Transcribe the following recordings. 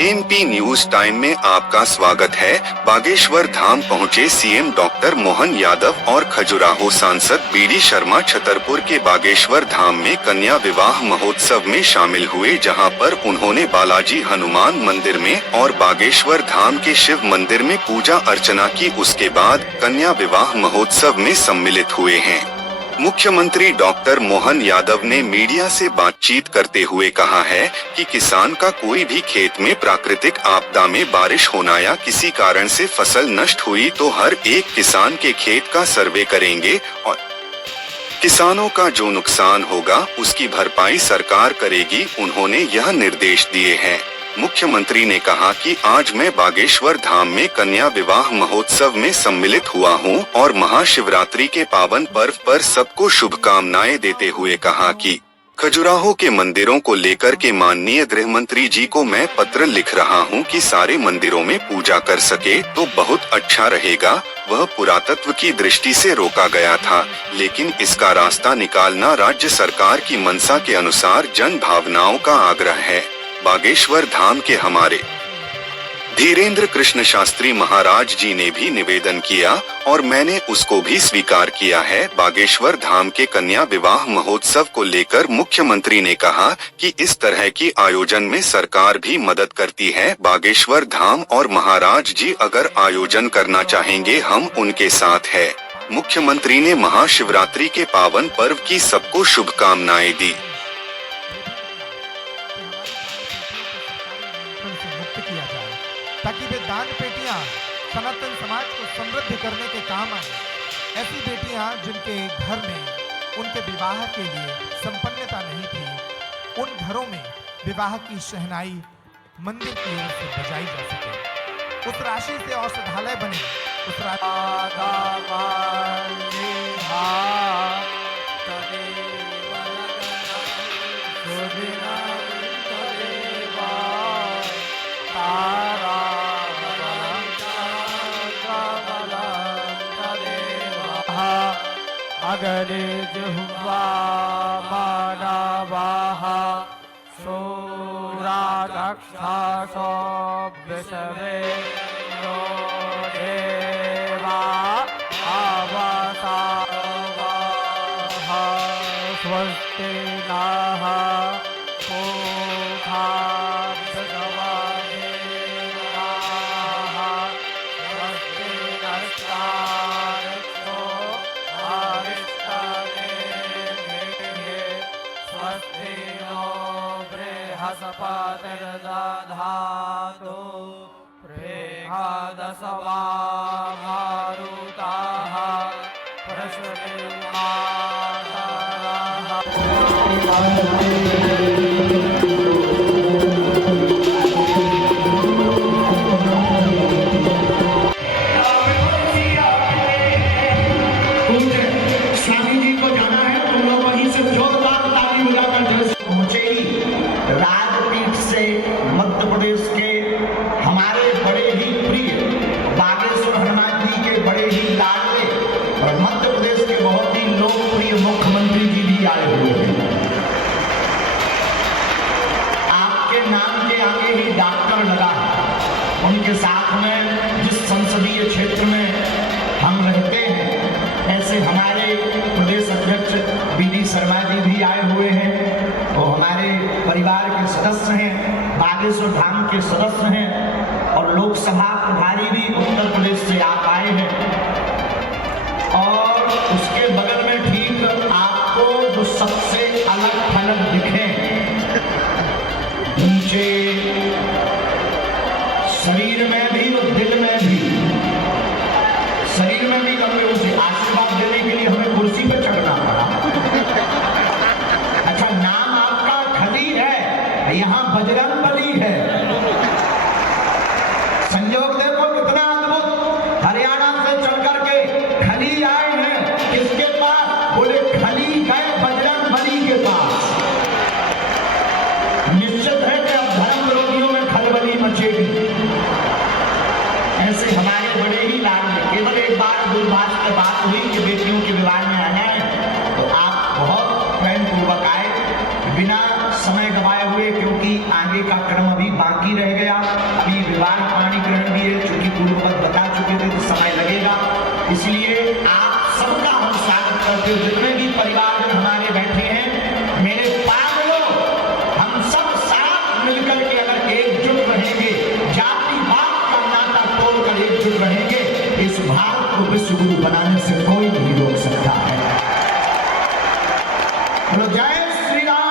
ANP news time में आपका स्वागत है। बागेश्वर धाम पहुंचे सीएम डॉक्टर मोहन यादव और खजुराहो सांसद बीडी शर्मा छतरपुर के बागेश्वर धाम में कन्या विवाह महोत्सव में शामिल हुए, जहां पर उन्होंने बालाजी हनुमान मंदिर में और बागेश्वर धाम के शिव मंदिर में पूजा अर्चना की। उसके बाद कन्या विवाह महोत्सव में सम्मिलित हुए हैं। मुख्यमंत्री डॉक्टर मोहन यादव ने मीडिया से बातचीत करते हुए कहा है कि किसान का कोई भी खेत में प्राकृतिक आपदा में बारिश होना या किसी कारण से फसल नष्ट हुई तो हर एक किसान के खेत का सर्वे करेंगे और किसानों का जो नुकसान होगा उसकी भरपाई सरकार करेगी। उन्होंने यह निर्देश दिए हैं। मुख्यमंत्री ने कहा कि आज मैं बागेश्वर धाम में कन्या विवाह महोत्सव में सम्मिलित हुआ हूं और महाशिवरात्रि के पावन पर्व पर सबको शुभकामनाएं देते हुए कहा कि खजुराहो के मंदिरों को लेकर के माननीय गृह मंत्री जी को मैं पत्र लिख रहा हूं कि सारे मंदिरों में पूजा कर सके तो बहुत अच्छा रहेगा। वह पुरातत्व की दृष्टि से रोका गया था, लेकिन इसका रास्ता निकालना राज्य सरकार की मंशा के अनुसार जन भावनाओं का आग्रह है। बागेश्वर धाम के हमारे धीरेन्द्र कृष्ण शास्त्री महाराज जी ने भी निवेदन किया और मैंने उसको भी स्वीकार किया है। बागेश्वर धाम के कन्या विवाह महोत्सव को लेकर मुख्यमंत्री ने कहा कि इस तरह की आयोजन में सरकार भी मदद करती है। बागेश्वर धाम और महाराज जी अगर आयोजन करना चाहेंगे हम उनके साथ है। मुख्यमंत्री ने महाशिवरात्रि के पावन पर्व की सबको शुभकामनाएं दी। किया जाए ताकि वे दान पेटियां सनातन समाज को समृद्ध करने के काम आए। ऐसी बेटियां जिनके घर में उनके विवाह के लिए संपन्नता नहीं थी, उन घरों में विवाह की शहनाई मंदिर की ओर से बजाई जा सके। उस राशि से औषधालय बने, उस अगरे जुह्वा मानवाः सूरादक्षा सो विषवे नो देवा आवसावाः स्वस्ति नः पूषा भगवदेवाः स्वस्ति नस्तारक्षो स्वस्ति नो बृहस्पतिर्दधातु बृहदसवा मारुताः स्वामी जी को जाना है, तुम लोग वहीं से जोरदार ताली बजाकर जैसे पहुंचेगी। राजपीठ से मध्य प्रदेश के हमारे बड़े ही प्रिय बागेश्वर हनुमान जी के बड़े ही लाडले और मध्य प्रदेश के बहुत ही लोकप्रिय मुख्यमंत्री जी भी आए हुए हैं। आपके नाम के आगे ही डॉक्टर लगा है। उनके साथ में जिस संसदीय क्षेत्र में हम रहते हैं, ऐसे हमारे प्रदेश अध्यक्ष बीडी शर्मा जी भी आए हुए हैं। वो हमारे परिवार के सदस्य हैं, बागेश्वर धाम के सदस्य हैं और लोकसभा प्रभारी भी उत्तर प्रदेश से आप आए हैं। और उसके बगल में ठीक आपको जो सबसे अलग थलग दिखे, नीचे शरीर में भी और दिल में भी, शरीर में भी कभी उसे आशीर्वाद देने के लिए हमें कुर्सी पर चढ़ना पड़ा। अच्छा, नाम आपका खली है, यहाँ बजरंगबली है। संयोग देखो कितना अद्भुत, हरियाणा से चल करके खली आए हैं। किसके पास? बोले खली गए बजरंगबली के पास। निश्चित है कि अब धर्म विरोधियों में खलबली मचेगी। ऐसे हमारे बड़े ही लाडले, केवल एक बार दूरभाष पे बात हुई कि बेटियों के विवाह में आना है तो आप बहुत प्रेम पूर्वक आए, बिना समय गवाए हुए, क्योंकि आगे का क्रम अभी बाकी रह गया। अभी विवाह पाणी ग्रहण भी है, चूंकि पूर्ववत बता चुके थे तो समय लगेगा। इसलिए आप सबका हम स्वागत करते हुए, जितने भी परिवार हमारे बैठे हैं, मेरे पागलों, हम सब साथ मिलकर के अगर एकजुट रहेंगे, जातिवाद का नाता तोड़कर एकजुट रहेंगे, इस भारत को विश्व गुरु बनाने से कोई नहीं रोक सकता है। बोलो जय श्री राम।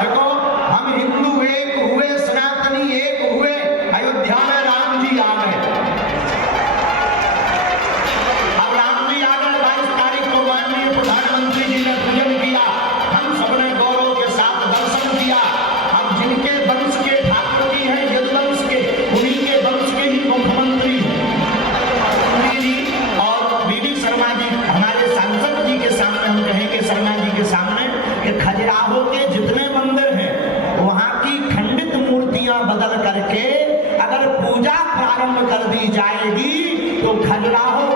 देखो, हम हिंदू एक हुए, सनातनी एक हुए, अयोध्या में राम जी आ गए। अब राम जी आ गए, 22 तारीख को माननीय प्रधानमंत्री जी ने पूजन किया, हम सबने गौरव के साथ दर्शन किया। अब जिनके वंश के ठाकुर जी हैं, यदुवंश के, उन्हीं के वंश के ही मुख्यमंत्री जी और बीडी शर्मा जी, हमारे सांसद जी के सामने हम कहेंगे, शर्मा जी के सामने, कि खजुराहो के जितने मंदिर हैं, वहां की खंडित मूर्तियां बदल करके अगर पूजा प्रारंभ कर दी जाएगी तो खजुराहो